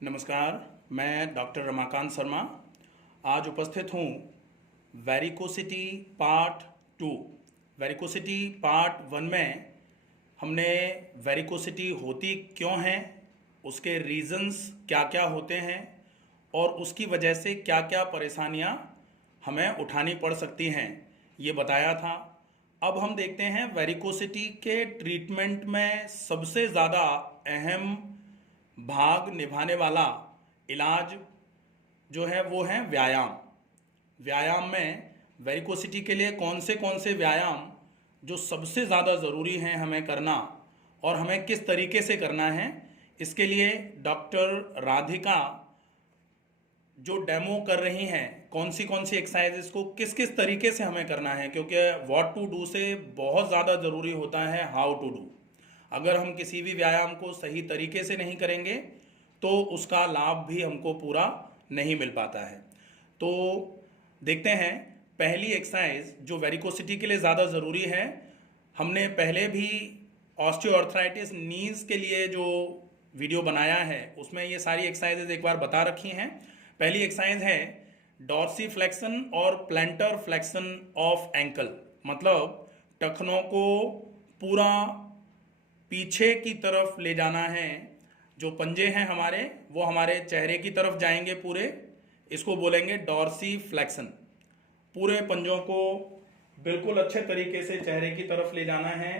नमस्कार, मैं डॉक्टर रमाकांत शर्मा आज उपस्थित हूँ varicosity part two. Varicosity part one में हमने वेरिकोसिटी होती क्यों है, उसके रीजंस क्या क्या होते हैं और उसकी वजह से क्या क्या परेशानियाँ हमें उठानी पड़ सकती हैं, ये बताया था। अब हम देखते हैं वेरिकोसिटी के ट्रीटमेंट में सबसे ज़्यादा अहम भाग निभाने वाला इलाज जो है वो है व्यायाम। व्यायाम में वेरिकोसिटी के लिए कौन से व्यायाम जो सबसे ज़्यादा ज़रूरी हैं हमें करना और हमें किस तरीके से करना है, इसके लिए डॉक्टर राधिका जो डेमो कर रही हैं कौन सी एक्सरसाइजेस को किस किस तरीके से हमें करना है, क्योंकि व्हाट टू डू से बहुत ज़्यादा ज़रूरी होता है हाउ टू डू। अगर हम किसी भी व्यायाम को सही तरीके से नहीं करेंगे तो उसका लाभ भी हमको पूरा नहीं मिल पाता है। तो देखते हैं पहली एक्सरसाइज जो वेरिकोसिटी के लिए ज़्यादा ज़रूरी है। हमने पहले भी ऑस्टियोआर्थराइटिस नीज के लिए जो वीडियो बनाया है उसमें ये सारी एक्सरसाइजेज एक बार बता रखी हैं। पहली एक्सरसाइज है डॉर्सी फ्लेक्शन और प्लैंटर फ्लेक्शन ऑफ एंकल, मतलब टखनों को पूरा पीछे की तरफ ले जाना है। जो पंजे हैं हमारे वो हमारे चेहरे की तरफ जाएंगे पूरे, इसको बोलेंगे डॉर्सी फ्लेक्शन। पूरे पंजों को बिल्कुल अच्छे तरीके से चेहरे की तरफ ले जाना है,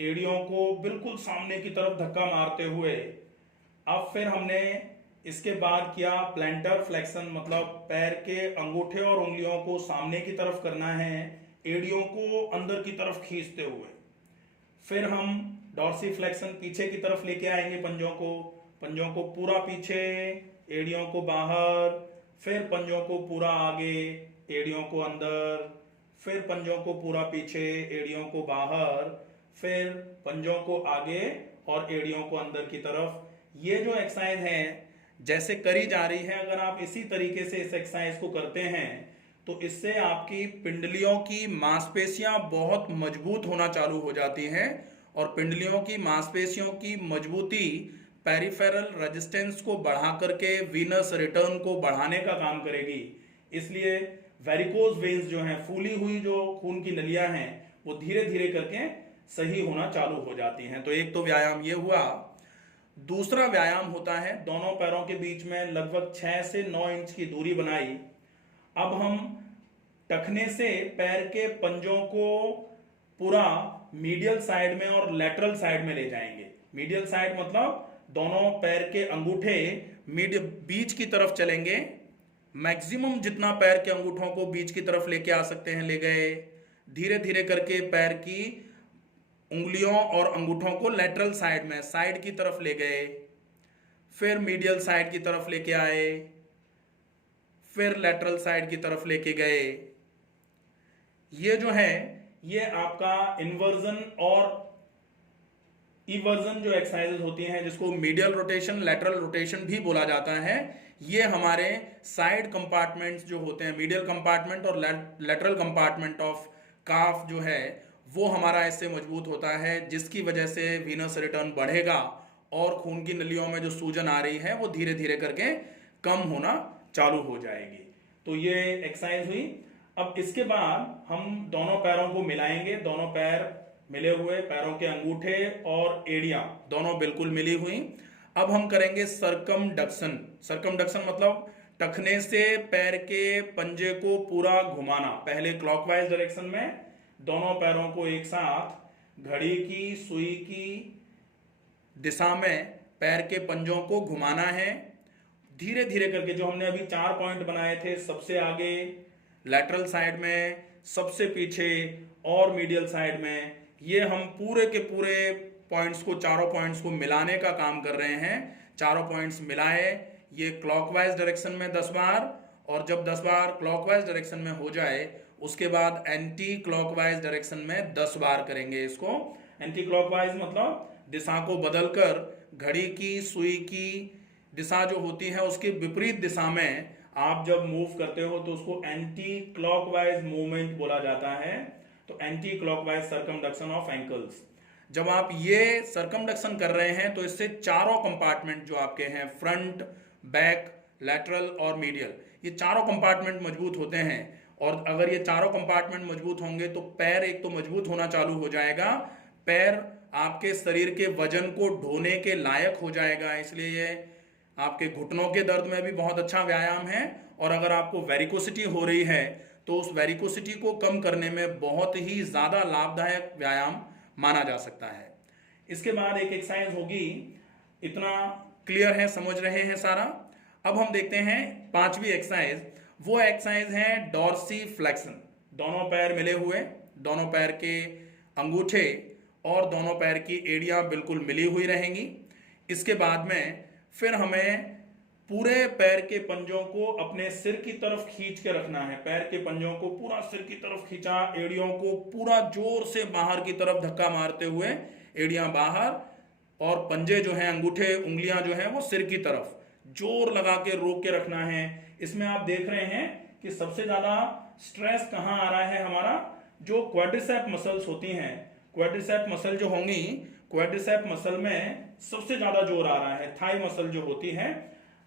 एड़ियों को बिल्कुल सामने की तरफ धक्का मारते हुए। अब फिर हमने इसके बाद किया प्लैंटर फ्लेक्शन, मतलब पैर के अंगूठे और उंगलियों को सामने की तरफ करना है, एड़ियों को अंदर की तरफ खींचते हुए। फिर हम डॉर्सी फ्लेक्शन पीछे की तरफ लेके आएंगे, पंजों को पूरा पीछे, एड़ियों को बाहर, फिर पंजों को पूरा आगे, एड़ियों को अंदर, फिर पंजों को पूरा पीछे, एड़ियों को बाहर, फिर पंजों को आगे और एड़ियों को अंदर की तरफ। ये जो एक्सरसाइज है जैसे करी जा रही है, अगर आप इसी तरीके से इस एक्सरसाइज को करते हैं तो इससे आपकी पिंडलियों की मांसपेशियां बहुत मजबूत होना चालू हो जाती हैं और पिंडलियों की मांसपेशियों की मजबूती पेरिफेरल रेजिस्टेंस को बढ़ा करके वीनस रिटर्न को बढ़ाने का काम करेगी। इसलिए वेरिकोज वेन्स जो हैं, फूली हुई जो खून की नलियां हैं, वो धीरे धीरे करके सही होना चालू हो जाती हैं। तो एक तो व्यायाम ये हुआ। दूसरा व्यायाम होता है दोनों पैरों के बीच में लगभग 6 से 9 इंच की दूरी बनाई। अब हम टखने से पैर के पंजों को पूरा मीडियल साइड में और लेटरल साइड में ले जाएंगे। मीडियल साइड मतलब दोनों पैर के अंगूठे बीच की तरफ चलेंगे। मैक्सिमम जितना पैर के अंगूठों को बीच की तरफ लेके आ सकते हैं ले गए। धीरे धीरे करके पैर की उंगलियों और अंगूठों को लेटरल साइड में, साइड की तरफ ले गए। फिर मीडियल साइड की तरफ लेके आए, फिर लेटरल साइड की तरफ लेके गए। ये जो है ये आपका इन्वर्जन और इवर्जन जो एक्सरसाइजेज होती हैं, जिसको मीडियल रोटेशन, लेटरल रोटेशन भी बोला जाता है, ये हमारे साइड कंपार्टमेंट्स जो होते हैं, मीडियल कंपार्टमेंट और लेटरल कंपार्टमेंट ऑफ काफ जो है वो हमारा इससे मजबूत होता है, जिसकी वजह से वीनस रिटर्न बढ़ेगा और खून की नलियों में जो सूजन आ रही है वो धीरे धीरे करके कम होना चालू हो जाएगी। तो ये एक्सरसाइज हुई। अब इसके बाद हम दोनों पैरों को मिलाएंगे, दोनों पैर मिले हुए, पैरों के अंगूठे और एड़ियां दोनों बिल्कुल मिली हुई। अब हम करेंगे सरकमडक्शन। सरकमडक्शन मतलब टखने से पैर के पंजे को पूरा घुमाना। पहले क्लॉकवाइज डायरेक्शन में दोनों पैरों को एक साथ घड़ी की सुई की दिशा में पैर के पंजों को घुमाना है धीरे धीरे करके। जो हमने अभी 4 पॉइंट बनाए थे, सबसे आगे लेटरल साइड में, सबसे पीछे और मीडियल साइड में, ये हम पूरे के पूरे पॉइंट्स को, चारों पॉइंट्स को मिलाने का काम कर रहे हैं। चारों पॉइंट्स मिलाए, ये क्लॉकवाइज डायरेक्शन में 10 बार, और जब 10 बार क्लॉकवाइज डायरेक्शन में हो जाए उसके बाद एंटी क्लॉकवाइज डायरेक्शन में 10 बार करेंगे इसको। एंटी क्लॉकवाइज मतलब दिशा को बदलकर घड़ी की सुई की दिशा जो होती है उसके विपरीत दिशा में आप जब मूव करते हो तो उसको एंटी क्लॉकवाइज मूवमेंट बोला जाता है। तो anti clockwise circumduction of ankles. जब आप ये सरकमडक्शन कर रहे हैं तो इससे चारों कंपार्टमेंट जो आपके हैं, फ्रंट, बैक, लैटरल और मीडियल, ये चारों कंपार्टमेंट मजबूत होते हैं। और अगर ये चारों कंपार्टमेंट मजबूत होंगे तो पैर एक तो मजबूत होना चालू हो जाएगा, पैर आपके शरीर के वजन को ढोने के लायक हो जाएगा। इसलिए ये आपके घुटनों के दर्द में भी बहुत अच्छा व्यायाम है। और अगर आपको वेरिकोसिटी हो रही है तो उस वेरिकोसिटी को कम करने में बहुत ही ज़्यादा लाभदायक व्यायाम माना जा सकता है। इसके बाद एक एक्सरसाइज होगी, इतना क्लियर है, समझ रहे हैं सारा। अब हम देखते हैं पांचवी एक्सरसाइज। वो एक्सरसाइज है डॉर्सी फ्लेक्शन। दोनों पैर मिले हुए, दोनों पैर के अंगूठे और दोनों पैर की एड़ियां बिल्कुल मिली हुई रहेंगी। इसके बाद में फिर हमें पूरे पैर के पंजों को अपने सिर की तरफ खींच के रखना है। पैर के पंजों को पूरा सिर की तरफ खींचा, एड़ियों को पूरा जोर से बाहर की तरफ धक्का मारते हुए एड़ियां बाहर, और पंजे जो हैं, अंगूठे, उंगलियां जो हैं वो सिर की तरफ जोर लगा के रोक के रखना है। इसमें आप देख रहे हैं कि सबसे ज्यादा स्ट्रेस कहाँ आ रहा है, हमारा जो क्वाड्रिसेप मसल्स होती हैं, क्वाड्रिसेप मसल जो होंगी, क्वाड्रिसेप मसल में सबसे ज्यादा जोर आ रहा है। थाई मसल जो होती है,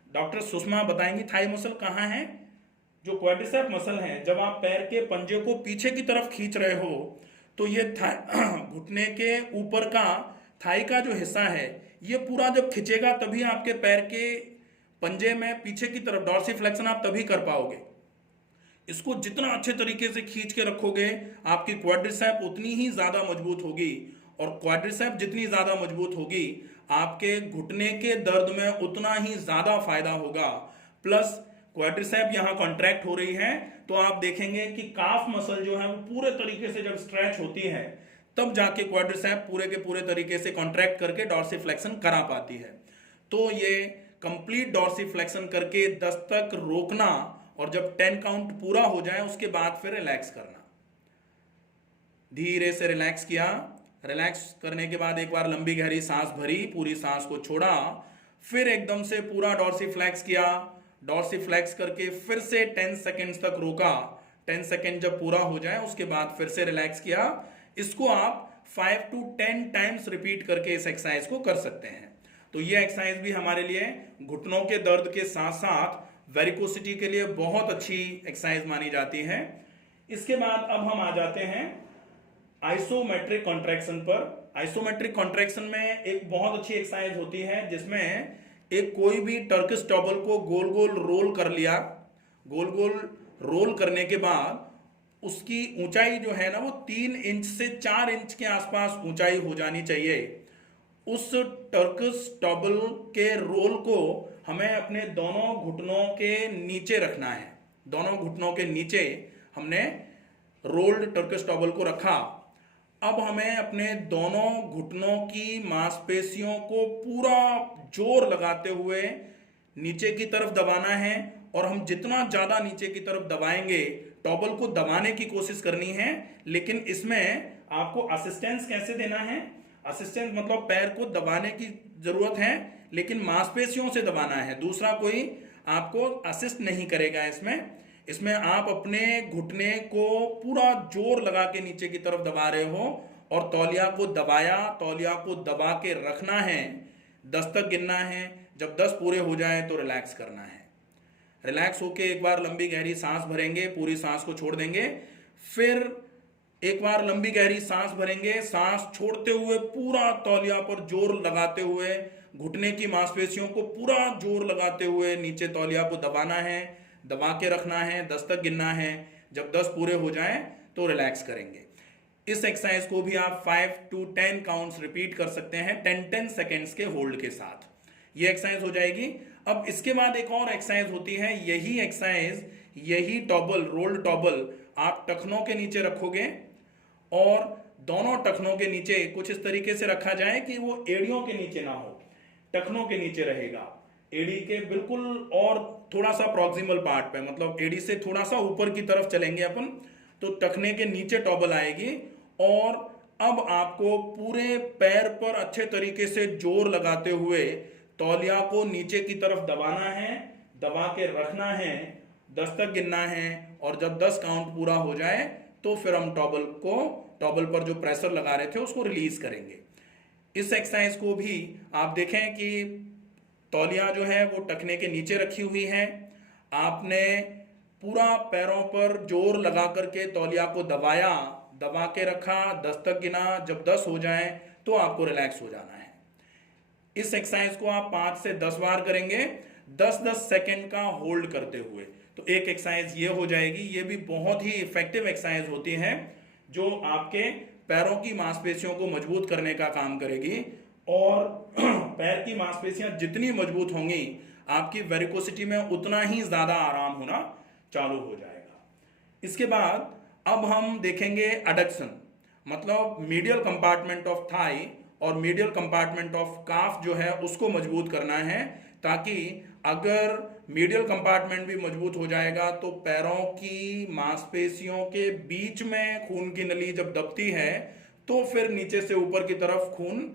डॉक्टर सुषमा बताएंगी थाई मसल कहाँ है। जो क्वाड्रिसेप मसल है, जब आप पैर के पंजे को पीछे की तरफ खींच रहे हो तो ये घुटने के ऊपर का थाई का जो हिस्सा है ये पूरा जब खिंचेगा तभी आपके पैर के पंजे में पीछे की तरफ डॉर्सीफ्लेक्शन आप तभी कर पाओगे। इसको जितना अच्छे तरीके से खींच के रखोगे आपकी क्वाड्रिसेप उतनी ही ज्यादा मजबूत होगी, और क्वाड्रिसेप जितनी ज्यादा मजबूत होगी आपके घुटने के दर्द में उतना ही ज्यादा फायदा होगा। प्लस क्वाड्रिसेप यहाँ कॉन्ट्रैक्ट हो रही है तो आप देखेंगे कि काफ मसल जो है वो पूरे तरीके से जब स्ट्रेच होती है तब जाके क्वाड्रिसेप पूरे के पूरे तरीके से कॉन्ट्रैक्ट करके डॉर्सीफ्लेक्शन करा पाती है। तो ये कंप्लीट डॉर्सीफ्लेक्शन करके 10 तक रोकना, और जब 10 काउंट पूरा हो जाए उसके बाद फिर रिलैक्स करना। धीरे से रिलैक्स किया, रिलैक्स करने के बाद एक बार लंबी गहरी सांस भरी, पूरी सांस को छोड़ा, फिर एकदम से पूरा डॉर्सीफ्लेक्स किया, डॉर्सीफ्लेक्स करके फिर से 10 सेकेंड्स तक रोका। 10 सेकेंड जब पूरा हो जाए उसके बाद फिर से रिलैक्स किया। इसको आप 5 to 10 टाइम्स रिपीट करके इस एक्सरसाइज को कर सकते हैं। तो ये एक्सरसाइज भी हमारे लिए घुटनों के दर्द के साथ साथ वेरिकोसिटी के लिए बहुत अच्छी एक्सरसाइज मानी जाती है। इसके बाद अब हम आ जाते हैं आइसोमेट्रिक कॉन्ट्रैक्शन पर। आइसोमेट्रिक कॉन्ट्रैक्शन में एक बहुत अच्छी एक्सरसाइज होती है जिसमें एक कोई भी टर्किश टॉबल को गोल गोल रोल कर लिया। गोल गोल रोल करने के बाद उसकी ऊंचाई जो है ना वो 3 इंच से 4 इंच के आसपास ऊंचाई हो जानी चाहिए। उस टर्किश टॉबल के रोल को हमें अपने दोनों घुटनों के नीचे रखना है। दोनों घुटनों के नीचे हमने रोल्ड टर्किश टॉबल को रखा। अब हमें अपने दोनों घुटनों की मांसपेशियों को पूरा जोर लगाते हुए नीचे की तरफ दबाना है, और हम जितना ज्यादा नीचे की तरफ दबाएंगे, टॉबल को दबाने की कोशिश करनी है, लेकिन इसमें आपको असिस्टेंस कैसे देना है। असिस्टेंस मतलब पैर को दबाने की जरूरत है लेकिन मांसपेशियों से दबाना है, दूसरा कोई आपको असिस्ट नहीं करेगा। इसमें आप अपने घुटने को पूरा जोर लगा के नीचे की तरफ दबा रहे हो, और तौलिया को दबाया, तौलिया को दबा के रखना है, 10 तक गिनना है। जब 10 पूरे हो जाए तो रिलैक्स करना है। रिलैक्स होके एक बार लंबी गहरी सांस भरेंगे, पूरी सांस को छोड़ देंगे, फिर एक बार लंबी गहरी सांस भरेंगे, सांस छोड़ते हुए पूरा तौलिया पर जोर लगाते हुए, घुटने की मांसपेशियों को पूरा जोर लगाते हुए नीचे तौलिया को दबाना है, दबा के रखना है, 10 तक गिनना है। जब 10 पूरे हो जाए तो रिलैक्स करेंगे। इस एक्सरसाइज को भी आप 5 to 10 काउंट्स रिपीट कर सकते हैं 10-10 सेकेंड्स के होल्ड के साथ। ये एक्सरसाइज हो जाएगी। अब इसके बाद एक और एक्सरसाइज होती है, यही एक्सरसाइज, यही टॉबल, रोल्ड टॉबल आप टखनों के नीचे रखोगे, और दोनों टखनों के नीचे कुछ इस तरीके से रखा जाए कि वो एड़ियों के नीचे ना हो, टखनों के नीचे रहेगा, एड़ी के बिल्कुल और थोड़ा सा प्रॉक्सिमल पार्ट पे, मतलब एड़ी से थोड़ा सा ऊपर की तरफ चलेंगे अपन तो टखने के नीचे टॉबल आएगी। और अब आपको पूरे पैर पर अच्छे तरीके से जोर लगाते हुए तौलिया को नीचे की तरफ दबाना है, दबा के रखना है, 10 तक गिनना है, और जब 10 काउंट पूरा हो जाए तो फिर हम टॉबल पर जो प्रेशर लगा रहे थे उसको रिलीज करेंगे। इस एक्सरसाइज को भी आप देखें कि तौलिया जो है वो टखने के नीचे रखी हुई है। आपने पूरा पैरों पर जोर लगा करके तौलिया को दबाया, दबा के रखा, 10 तक गिना, जब 10 हो जाए तो आपको रिलैक्स हो जाना है। इस एक्सरसाइज को आप 5 से 10 बार करेंगे, 10-10 सेकेंड का होल्ड करते हुए। तो एक एक्सरसाइज ये हो जाएगी। ये भी बहुत ही इफेक्टिव एक्सरसाइज होती है जो आपके पैरों की मांसपेशियों को मजबूत करने का काम करेगी। और पैर की मांसपेशियां जितनी मजबूत होंगी, आपकी वेरिकोसिटी में उतना ही ज्यादा आराम होना चालू हो जाएगा। इसके बाद अब हम देखेंगे एडक्शन, मतलब मीडियल कंपार्टमेंट ऑफ थाई और मीडियल कंपार्टमेंट ऑफ काफ जो है उसको मजबूत करना है, ताकि अगर मीडियल कंपार्टमेंट भी मजबूत हो जाएगा तो पैरों की मांसपेशियों के बीच में खून की नली जब दबती है तो फिर नीचे से ऊपर की तरफ खून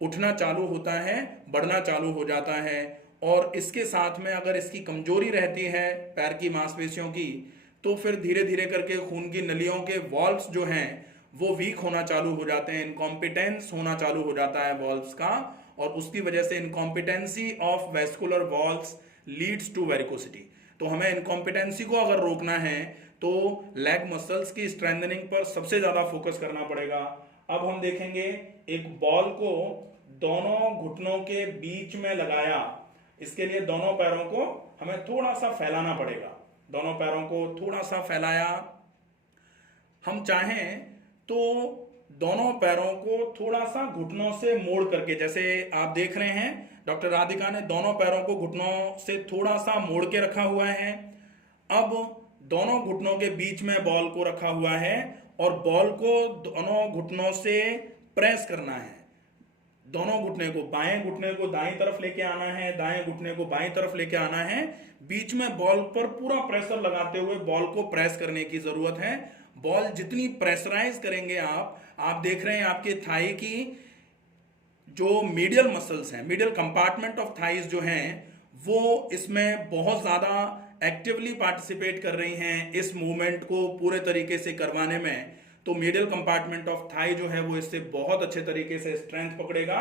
उठना चालू होता है, बढ़ना चालू हो जाता है। और इसके साथ में अगर इसकी कमजोरी रहती है पैर की मांसपेशियों की, तो फिर धीरे धीरे करके खून की नलियों के वॉल्व्स जो हैं वो वीक होना चालू हो जाते हैं, इनकॉम्पिटेंस होना चालू हो जाता है वॉल्व्स का, और उसकी वजह से incompetency of vascular valves leads to varicosity. तो हमें इनकॉम्पिटेंसी को अगर रोकना है तो लेग मसल्स की स्ट्रेंथनिंग पर सबसे ज्यादा फोकस करना पड़ेगा। अब हम देखेंगे, एक बॉल को दोनों घुटनों के बीच में लगाया। इसके लिए दोनों पैरों को हमें थोड़ा सा फैलाना पड़ेगा। दोनों पैरों को थोड़ा सा फैलाया। हम चाहें तो दोनों पैरों को थोड़ा सा घुटनों से मोड़ करके, जैसे आप देख रहे हैं डॉक्टर राधिका ने दोनों पैरों को घुटनों से थोड़ा सा मोड़ के रखा हुआ है। अब दोनों घुटनों के बीच में बॉल को रखा हुआ है और बॉल को दोनों घुटनों से प्रेस करना है। दोनों घुटने को, बाएं घुटने को दाईं तरफ लेके आना है, दाएं घुटने को बाईं तरफ लेके आना है। बीच में बॉल पर पूरा प्रेशर लगाते हुए बॉल को प्रेस करने की जरूरत है। बॉल जितनी प्रेशराइज करेंगे आप देख रहे हैं आपके थाई की जो मीडियल मसल्स हैं, मीडियल कंपार्टमेंट ऑफ थाइज जो हैं, वो इसमें बहुत ज्यादा एक्टिवली पार्टिसिपेट कर रही हैं इस मूवमेंट को पूरे तरीके से करवाने में। तो मीडियल कंपार्टमेंट ऑफ थाई जो है वो इससे बहुत अच्छे तरीके से स्ट्रेंथ पकड़ेगा।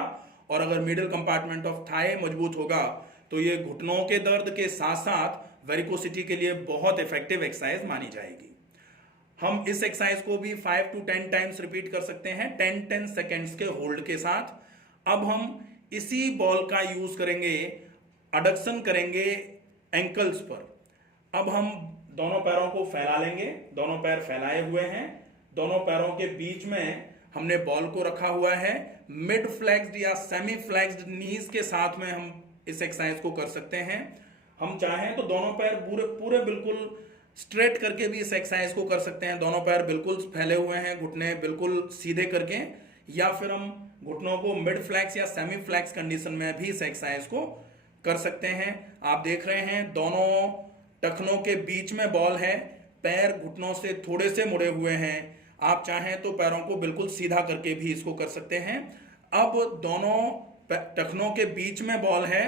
और अगर मीडियल कंपार्टमेंट ऑफ थाई मजबूत होगा तो ये घुटनों के दर्द के साथ साथ वेरिकोसिटी के लिए बहुत इफेक्टिव एक्सरसाइज मानी जाएगी। हम इस एक्सरसाइज को भी 5 to 10 टाइम्स रिपीट कर सकते हैं 10-10 सेकेंड्स के होल्ड के साथ। अब हम इसी बॉल का यूज करेंगे, एडक्शन करेंगे एंकल्स पर। अब हम दोनों पैरों को फैला लेंगे। दोनों पैर फैलाए हुए हैं, दोनों पैरों के बीच में हमने बॉल को रखा हुआ है। मिड फ्लेक्स्ड या सेमी फ्लेक्स्ड नीज के साथ में हम इस एक्सरसाइज को कर सकते हैं। हम चाहें तो दोनों पैर पूरे पूरे बिल्कुल स्ट्रेट करके भी इस एक्सरसाइज को कर सकते हैं। दोनों पैर बिल्कुल फैले हुए हैं, घुटने बिल्कुल सीधे करके, या फिर हम घुटनों को मिड फ्लैक्स या सेमी फ्लैक्स कंडीशन में भी इस एक्सरसाइज को कर सकते हैं। आप देख रहे हैं दोनों टखनों के बीच में बॉल है, पैर घुटनों से थोड़े से मुड़े हुए हैं। आप चाहें तो पैरों को बिल्कुल सीधा करके भी इसको कर सकते हैं। अब दोनों टखनों के बीच में बॉल है।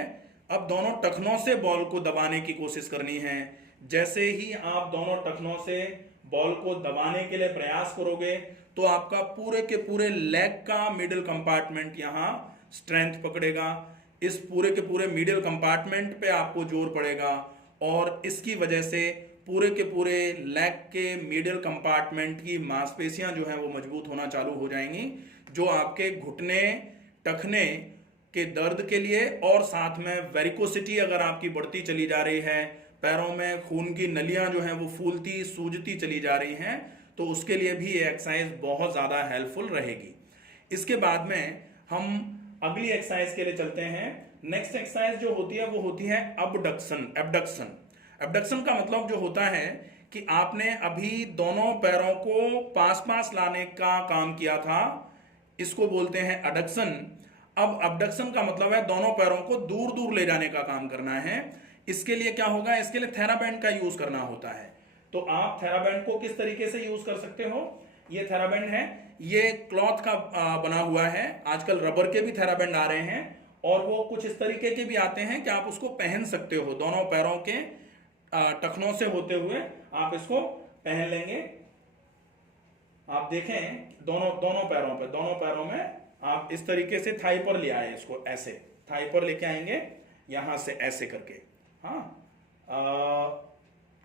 अब दोनों टखनों से बॉल को दबाने की कोशिश करनी है। जैसे ही आप दोनों टखनों से बॉल को दबाने के लिए प्रयास करोगे तो आपका पूरे के पूरे लेग का मिडिल कंपार्टमेंट यहां स्ट्रेंथ पकड़ेगा। इस पूरे के पूरे मिडिल कंपार्टमेंट पे आपको जोर पड़ेगा और इसकी वजह से पूरे के पूरे लेग के मिडिल कंपार्टमेंट की मांसपेशियां जो हैं वो मजबूत होना चालू हो जाएंगी, जो आपके घुटने टखने के दर्द के लिए और साथ में वेरिकोसिटी अगर आपकी बढ़ती चली जा रही है, पैरों में खून की नलियां जो हैं वो फूलती सूजती चली जा रही हैं, तो उसके लिए भी ये एक्सरसाइज बहुत ज़्यादा हेल्पफुल रहेगी। इसके बाद में हम अगली एक्सरसाइज के लिए चलते हैं। नेक्स्ट एक्सरसाइज जो होती है वो होती है अबडक्शन। एबडक्शन एबडक्शन का मतलब जो होता है कि आपने अभी दोनों पैरों को पास पास लाने का काम किया था, इसको बोलते हैं एडक्शन। अब अबडक्शन का मतलब है दोनों पैरों को दूर दूर ले जाने का काम करना है। इसके लिए क्या होगा, इसके लिए थेराबैंड का यूज करना होता है। तो आप थेराबैंड को किस तरीके से यूज कर सकते हो, ये थेराबैंड है, ये क्लॉथ का बना हुआ है। आजकल रबर के भी थेराबैंड आ रहे हैं और वो कुछ इस तरीके के भी आते हैं कि आप उसको पहन सकते हो। दोनों पैरों के टखनों से होते हुए आप इसको पहन लेंगे। आप देखें दोनों पैरों में आप इस तरीके से थाई पर ले आए, इसको ऐसे थाई पर लेके आएंगे, यहां से ऐसे करके। हाँ,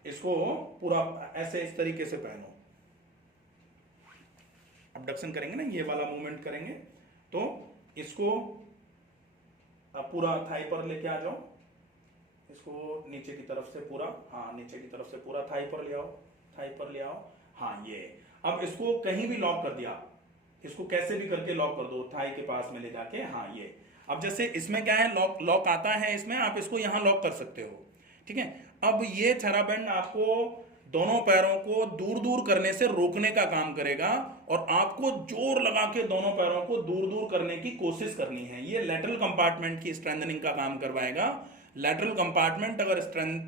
इसको पूरा ऐसे इस तरीके से पहनो। अबडक्शन करेंगे ना, ये वाला मूवमेंट करेंगे, तो इसको आप पूरा थाई पर लेके आ जाओ, इसको नीचे की तरफ से पूरा, हाँ नीचे की तरफ से पूरा थाई पर ले आओ, थाई पर ले आओ। हाँ ये, अब इसको कहीं भी लॉक कर दिया, इसको कैसे भी करके लॉक कर दो थाई के पास में ले जाके। हाँ ये, अब जैसे इसमें क्या है, लॉक लॉक आता है इसमें, आप इसको यहां लॉक कर सकते हो, ठीक है। अब ये थेराबैंड आपको दोनों पैरों को दूर दूर करने से रोकने का काम करेगा, और आपको जोर लगा के दोनों पैरों को दूर दूर करने की कोशिश करनी है। ये लैटरल कंपार्टमेंट की स्ट्रेंथनिंग का काम करवाएगा। लैटरल कंपार्टमेंट अगर स्ट्रेंथ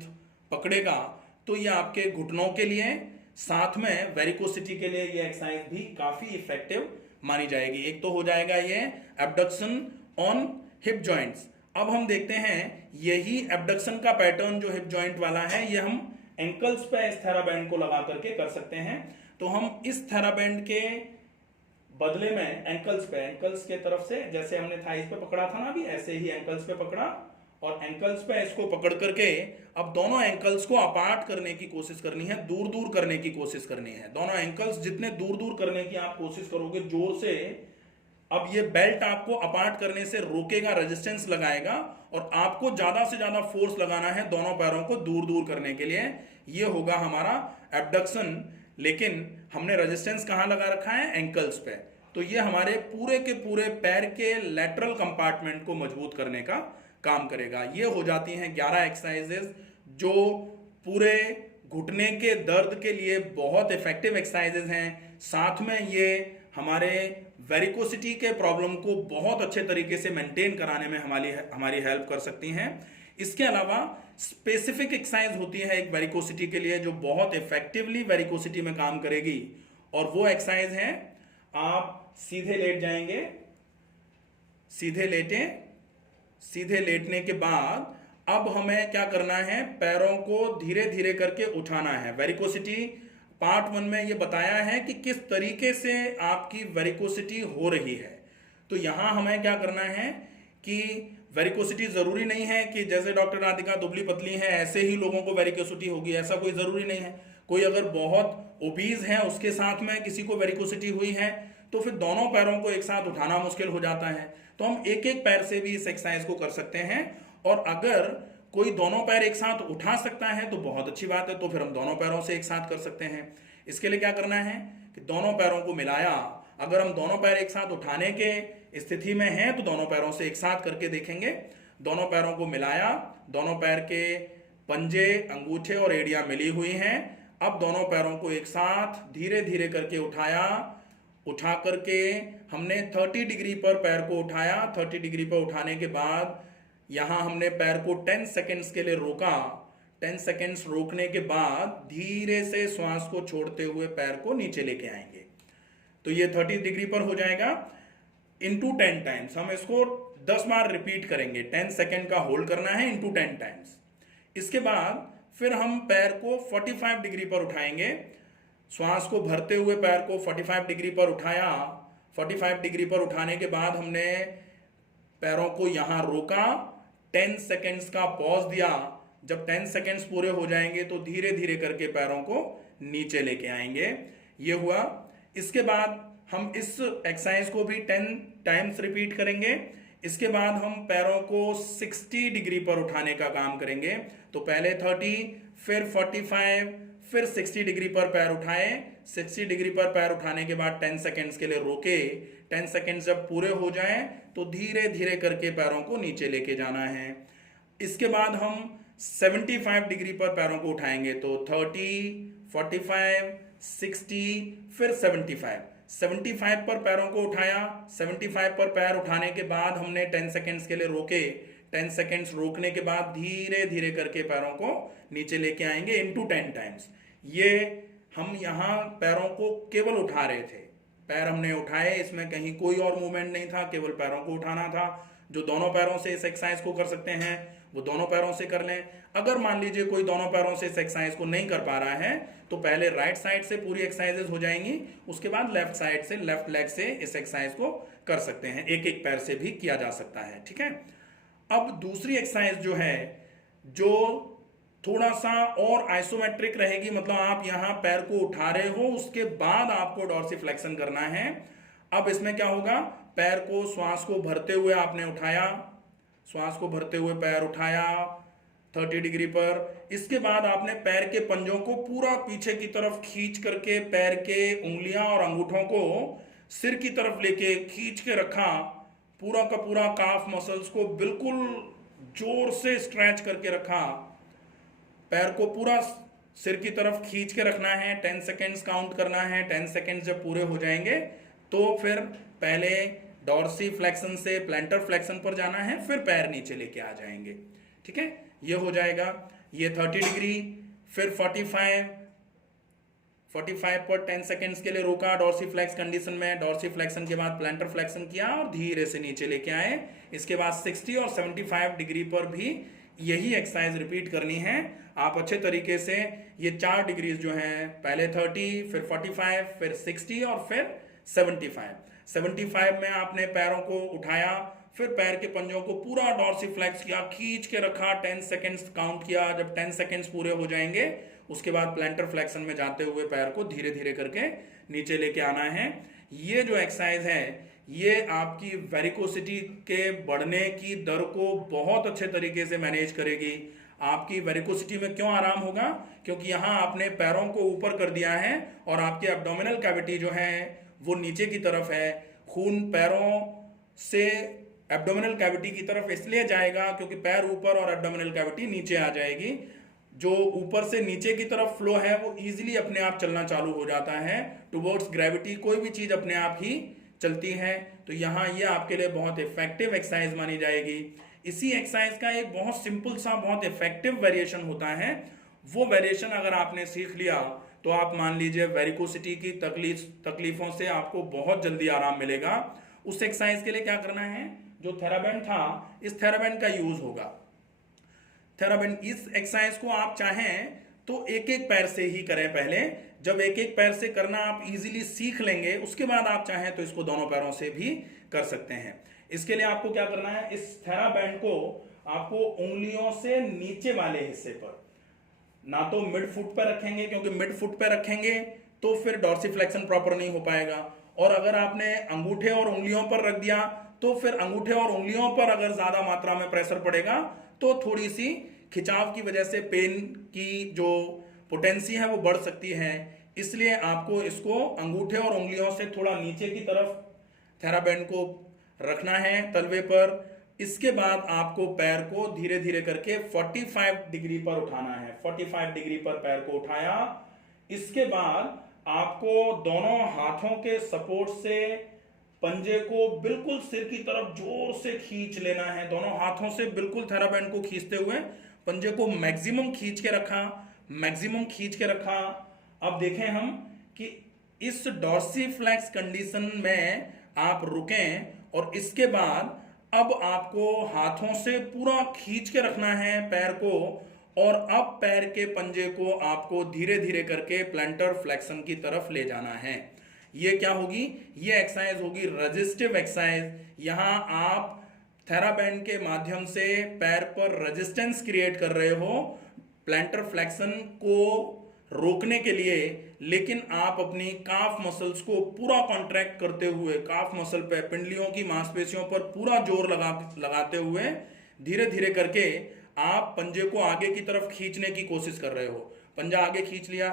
पकड़ेगा तो ये आपके घुटनों के लिए, साथ में वेरिकोसिटी के लिए ये एक्सरसाइज भी काफी इफेक्टिव मानी जाएगी। एक तो हो जाएगा ये एब्डक्शन ऑन हिप जॉइंट्स। अब हम देखते हैं यही एब्डक्शन का पैटर्न जो हिप जॉइंट वाला है, ये हम एंकल्स पे इस थेराबैंड को लगा करके कर सकते हैं। तो हम इस थेराबैंड के बदले में एंकल्स पे, एंकल्स के तरफ से जैसे हमने थाइस पे पकड़ा था ना अभी, ऐसे ही एंकल्स पे पकड़ा, और एंकल्स पे इसको पकड़ करके अब दोनों एंकल्स को अपार्ट करने की कोशिश करनी है, दूर दूर करने की कोशिश करनी है। दोनों एंकल्स जितने दूर दूर करने की आप कोशिश करोगे जोर से, अब ये बेल्ट आपको अपार्ट करने से रोकेगा, रेजिस्टेंस लगाएगा, और आपको ज्यादा से ज्यादा फोर्स लगाना है दोनों पैरों को दूर दूर करने के लिए। ये होगा हमारा एब्डक्शन। लेकिन हमने रेजिस्टेंस कहां लगा रखा है, एंकल्स पे। तो ये हमारे पूरे के पूरे पैर के लैटरल कंपार्टमेंट को मजबूत करने का काम करेगा। ये हो जाती हैं 11 एक्सरसाइजेस जो पूरे घुटने के दर्द के लिए बहुत इफेक्टिव एक्सरसाइजेस हैं। साथ में ये हमारे वेरिकोसिटी के प्रॉब्लम को बहुत अच्छे तरीके से मेंटेन कराने में हमारी हेल्प कर सकती हैं। इसके अलावा स्पेसिफिक एक्सरसाइज होती है एक वेरिकोसिटी के लिए जो बहुत इफेक्टिवली वेरिकोसिटी में काम करेगी, और वो एक्सरसाइज है, आप सीधे लेट जाएंगे, सीधे लेटें, सीधे लेटने के बाद अब हमें क्या करना है, पैरों को धीरे धीरे करके उठाना है। वेरिकोसिटी पार्ट 1 में ये बताया है कि किस तरीके से आपकी वेरिकोसिटी हो रही है। तो यहां हमें क्या करना है कि वेरिकोसिटी जरूरी नहीं है कि जैसे डॉक्टर राधिका दुबली पतली है ऐसे ही लोगों को वेरिकोसिटी होगी, ऐसा कोई जरूरी नहीं है। कोई अगर बहुत ओबीज है उसके साथ में किसी को वेरिकोसिटी हुई है तो फिर दोनों पैरों को एक साथ उठाना मुश्किल हो जाता है। तो हम एक एक पैर से भी इस एक्सरसाइज को कर सकते हैं, और अगर कोई दोनों पैर एक साथ उठा सकता है तो बहुत अच्छी बात है, तो फिर हम दोनों पैरों से एक साथ कर सकते हैं। इसके लिए क्या करना है कि दोनों पैरों को मिलाया, अगर हम दोनों पैर एक साथ उठाने के स्थिति में हैं तो दोनों पैरों से एक साथ करके देखेंगे। दोनों पैरों को मिलाया, दोनों पैर के पंजे, अंगूठे और एड़ियां मिली हुई हैं। अब दोनों पैरों को एक साथ धीरे धीरे करके उठाया, उठा करके हमने 30 डिग्री पर पैर को उठाया। 30 डिग्री पर उठाने के बाद यहां हमने पैर को 10 सेकेंड्स के लिए रोका। 10 सेकेंड्स रोकने के बाद धीरे से श्वास को छोड़ते हुए पैर को नीचे लेके आएंगे। तो ये 30 डिग्री पर हो जाएगा इंटू 10 टाइम्स। हम इसको 10 बार रिपीट करेंगे। 10 सेकेंड का होल्ड करना है इंटू 10 टाइम्स। इसके बाद फिर हम पैर को 45 डिग्री पर उठाएंगे। श्वास को भरते हुए पैर को 45 डिग्री पर उठाया। 45 डिग्री पर उठाने के बाद हमने पैरों को यहां रोका, 10 सेकेंड्स का पॉज दिया। जब 10 सेकेंड्स पूरे हो जाएंगे तो धीरे धीरे करके पैरों को नीचे लेके आएंगे। ये हुआ। इसके बाद हम इस एक्सरसाइज को भी 10 टाइम्स रिपीट करेंगे। इसके बाद हम पैरों को 60 डिग्री पर उठाने का काम करेंगे। तो पहले 30, फिर 45, फिर 60 डिग्री पर पैर उठाए। 60 डिग्री पर पैर उठाने के बाद 10 सेकेंड्स के लिए रोके। 10 सेकेंड्स जब पूरे हो जाएं तो धीरे धीरे करके पैरों को नीचे लेके जाना है। इसके बाद हम 75 डिग्री पर पैरों को उठाएंगे। तो 30, 45, 60, फिर 75। 75 पर पैरों को उठाया। 75 पर पैर उठाने के बाद हमने 10 सेकेंड्स के लिए रोके। 10 सेकेंड्स रोकने के बाद धीरे धीरे करके पैरों को नीचे लेके आएंगे इंटू 10 टाइम्स। ये हम यहाँ पैरों को केवल उठा रहे थे। पैर हमने उठाए, इसमें कहीं कोई और मूवमेंट नहीं था, केवल पैरों को उठाना था। जो दोनों पैरों से इस एक्सरसाइज को कर सकते हैं वो दोनों पैरों से कर लें। अगर मान लीजिए कोई दोनों पैरों से इस एक्सरसाइज को नहीं कर पा रहा है तो पहले राइट साइड से पूरी एक्सरसाइजेस हो जाएंगी, उसके बाद लेफ्ट साइड से, लेफ्ट लेग से इस एक्सरसाइज को कर सकते हैं। एक एक पैर से भी किया जा सकता है, ठीक है। अब दूसरी एक्सरसाइज जो है, जो थोड़ा सा और आइसोमेट्रिक रहेगी, मतलब आप यहां पैर को उठा रहे हो, उसके बाद आपको डॉर्सिफ्लेक्शन करना है। अब इसमें क्या होगा, पैर को, श्वास को भरते हुए आपने उठाया, श्वास को भरते हुए पैर उठाया 30 डिग्री पर। इसके बाद आपने पैर के पंजों को पूरा पीछे की तरफ खींच करके पैर के उंगलियां और अंगूठों को सिर की तरफ लेके खींच के रखा, पूरा का पूरा काफ मसल्स को बिल्कुल जोर से स्ट्रेच करके रखा, पैर को पूरा सिर की तरफ खींच के रखना है। 10 सेकेंड्स काउंट करना है। 10 सेकेंड्स जब पूरे हो जाएंगे तो फिर पहले डॉर्सिफ्लेक्शन से प्लैंटर फ्लेक्शन पर जाना है, फिर पैर नीचे लेके आ जाएंगे, ठीक है। ये हो जाएगा, ये 30 डिग्री, फिर 45 पर 10 सेकेंड्स के लिए रोका डॉर्सिफ्लेक्स कंडीशन में। डॉर्सिफ्लेक्शन के बाद प्लैंटर फ्लेक्शन किया और धीरे से नीचे लेके आए। इसके बाद 60 और 75 डिग्री पर भी यही एक्सरसाइज रिपीट करनी है। आप अच्छे तरीके से ये 4 डिग्रीज जो हैं, पहले 30, फिर 45, फिर 60 और फिर 75। 75 में आपने पैरों को उठाया, फिर पैर के पंजों को पूरा डॉर्सिफ्लेक्स किया, खींच के रखा, 10 सेकेंड्स काउंट किया। जब 10 सेकेंड्स पूरे हो जाएंगे उसके बाद प्लैंटर फ्लेक्शन में जाते हुए पैर को धीरे धीरे करके नीचे लेके आना है। ये जो एक्सरसाइज है ये आपकी वेरिकोसिटी के बढ़ने की दर को बहुत अच्छे तरीके से मैनेज करेगी। आपकी वेरिकोसिटी में क्यों आराम होगा, क्योंकि यहाँ आपने पैरों को ऊपर कर दिया है और आपकी एब्डोमिनल कैविटी जो है वो नीचे की तरफ है। खून पैरों से एब्डोमिनल कैविटी की तरफ इसलिए जाएगा क्योंकि पैर ऊपर और एब्डोमिनल कैविटी नीचे आ जाएगी। जो ऊपर से नीचे की तरफ फ्लो है वो इजीली अपने आप चलना चालू हो जाता है टुवर्ड्स ग्रेविटी। कोई भी चीज अपने आप ही चलती है। तो यहाँ ये आपके लिए बहुत इफेक्टिव एक्सरसाइज मानी जाएगी। इसी एक्सरसाइज का एक बहुत सिंपल सा बहुत इफेक्टिव वेरिएशन होता है। वो वेरिएशन अगर आपने सीख लिया तो आप मान लीजिए वेरिकोसिटी की तकलीफों से आपको बहुत जल्दी आराम मिलेगा। उस एक्सरसाइज के लिए क्या करना है, जो थेराबैंड था इस थेराबैंड का यूज होगा। थेराबैंड, इस एक्सरसाइज को आप चाहें तो एक एक पैर से ही करें पहले। जब एक एक पैर से करना आप इजीली सीख लेंगे उसके बाद आप चाहें तो इसको दोनों पैरों से भी कर सकते हैं। इसके लिए आपको क्या करना है, इस थेराबैंड को आपको उंगलियों से नीचे वाले हिस्से पर, ना तो मिड फुट पर रखेंगे क्योंकि मिड फुट पर रखेंगे तो फिर डॉर्सिफ्लेक्शन प्रॉपर नहीं हो पाएगा, और अगर आपने अंगूठे और उंगलियों पर रख दिया तो फिर अंगूठे और उंगलियों पर अगर ज्यादा मात्रा में प्रेशर पड़ेगा तो थोड़ी सी खिंचाव की वजह से पेन की जो पोटेंसी है वो बढ़ सकती है। इसलिए आपको इसको अंगूठे और उंगलियों से थोड़ा नीचे की तरफ थेराबैंड को रखना है तलवे पर। इसके बाद आपको पैर को धीरे धीरे करके 45 डिग्री पर उठाना है। 45 डिग्री पर पैर को उठाया। इसके बाद आपको दोनों हाथों के सपोर्ट से पंजे को बिल्कुल सिर की तरफ जोर से खींच लेना है। दोनों हाथों से बिल्कुल थेराबैंड को खींचते हुए पंजे को मैक्सिमम खींच के रखा, मैक्सिमम खींच के रखा। अब देखें हम कि इस डॉर्सिफ्लेक्स कंडीशन में आप रुकें और इसके बाद अब आपको हाथों से पूरा खींच के रखना है पैर को, और अब पैर के पंजे को आपको धीरे धीरे करके प्लैंटर फ्लेक्शन की तरफ ले जाना है। ये क्या होगी, ये एक्सरसाइज होगी रेजिस्टिव एक्सरसाइज। यहां आप थेराबैंड के माध्यम से पैर पर रेजिस्टेंस क्रिएट कर रहे हो प्लैंटर फ्लेक्शन को रोकने के लिए, लेकिन आप अपनी काफ मसल्स को पूरा कॉन्ट्रैक्ट करते हुए, काफ मसल पे पिंडलियों की मांसपेशियों पर पूरा जोर लगाते हुए धीरे धीरे करके आप पंजे को आगे की तरफ खींचने की कोशिश कर रहे हो। पंजा आगे खींच लिया,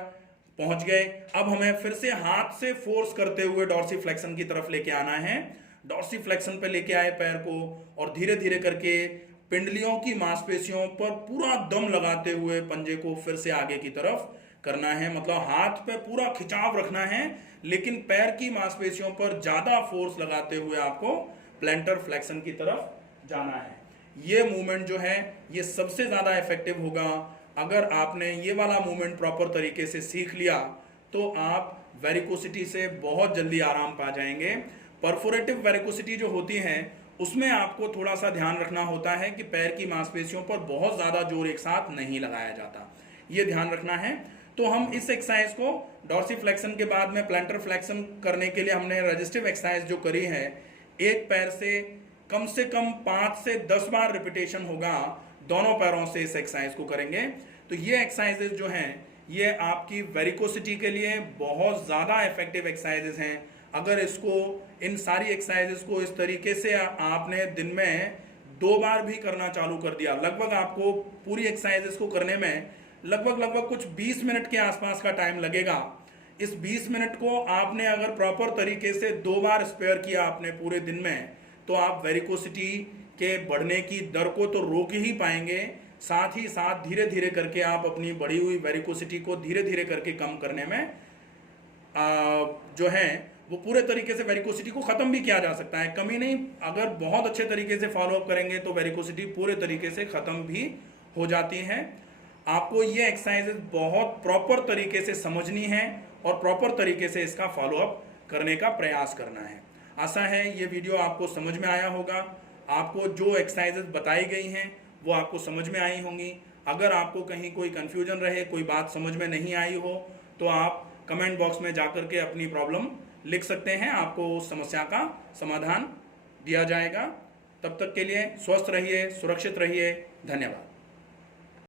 पहुंच गए। अब हमें फिर से हाथ से फोर्स करते हुए डॉर्सिफ्लेक्शन की तरफ लेके आना है। डॉर्सिफ्लेक्शन पे लेके आए पैर को और धीरे धीरे करके पिंडलियों की मांसपेशियों पर पूरा दम लगाते हुए पंजे को फिर से आगे की तरफ करना है। मतलब हाथ पे पूरा खिंचाव रखना है लेकिन पैर की मांसपेशियों पर ज्यादा फोर्स लगाते हुए आपको प्लैंटर फ्लेक्शन की तरफ जाना है। ये मूवमेंट जो है ये सबसे ज्यादा इफेक्टिव होगा। अगर आपने ये वाला मूवमेंट प्रॉपर तरीके से सीख लिया तो आप वेरिकोसिटी से बहुत जल्दी आराम पा जाएंगे। परफोरेटिव वेरिकोसिटी जो होती है उसमें आपको थोड़ा सा ध्यान रखना होता है कि पैर की मांसपेशियों पर बहुत ज़्यादा जोर एक साथ नहीं लगाया जाता, ये ध्यान रखना है। तो हम इस एक्सरसाइज को डॉर्सीफ्लेक्शन के बाद में प्लांटर फ्लेक्शन करने के लिए हमने रजिस्टिव एक्सरसाइज जो करी है, एक पैर से कम 5 से 10 बार रिपीटेशन होगा, दोनों पैरों से इस एक्सरसाइज को करेंगे। तो ये एक्सरसाइजेज जो हैं ये आपकी वेरिकोसिटी के लिए बहुत ज़्यादा इफेक्टिव एक्सरसाइजेज हैं। अगर इन सारी एक्सरसाइजेस को इस तरीके से आपने दिन में 2 बार भी करना चालू कर दिया, लगभग आपको पूरी एक्सरसाइजेस को करने में लगभग कुछ 20 मिनट के आसपास का टाइम लगेगा। इस 20 मिनट को आपने अगर प्रॉपर तरीके से 2 बार स्पेयर किया आपने पूरे दिन में, तो आप वेरिकोसिटी के बढ़ने की दर को तो रोक ही पाएंगे, साथ ही साथ धीरे धीरे करके आप अपनी बढ़ी हुई वेरिकोसिटी को धीरे धीरे करके कम करने में जो है वो पूरे तरीके से वेरिकोसिटी को ख़त्म भी किया जा सकता है। कमी नहीं, अगर बहुत अच्छे तरीके से फॉलोअप करेंगे तो वेरिकोसिटी पूरे तरीके से ख़त्म भी हो जाती है। आपको ये एक्सरसाइजेज बहुत प्रॉपर तरीके से समझनी है और प्रॉपर तरीके से इसका फॉलोअप करने का प्रयास करना है। आशा है ये वीडियो आपको समझ में आया होगा। आपको जो एक्सरसाइजेज बताई गई हैं वो आपको समझ में आई होंगी। अगर आपको कहीं कोई कन्फ्यूजन रहे, कोई बात समझ में नहीं आई हो, तो आप कमेंट बॉक्स में जाकर के अपनी प्रॉब्लम लिख सकते हैं, आपको उस समस्या का समाधान दिया जाएगा। तब तक के लिए स्वस्थ रहिए, सुरक्षित रहिए। धन्यवाद।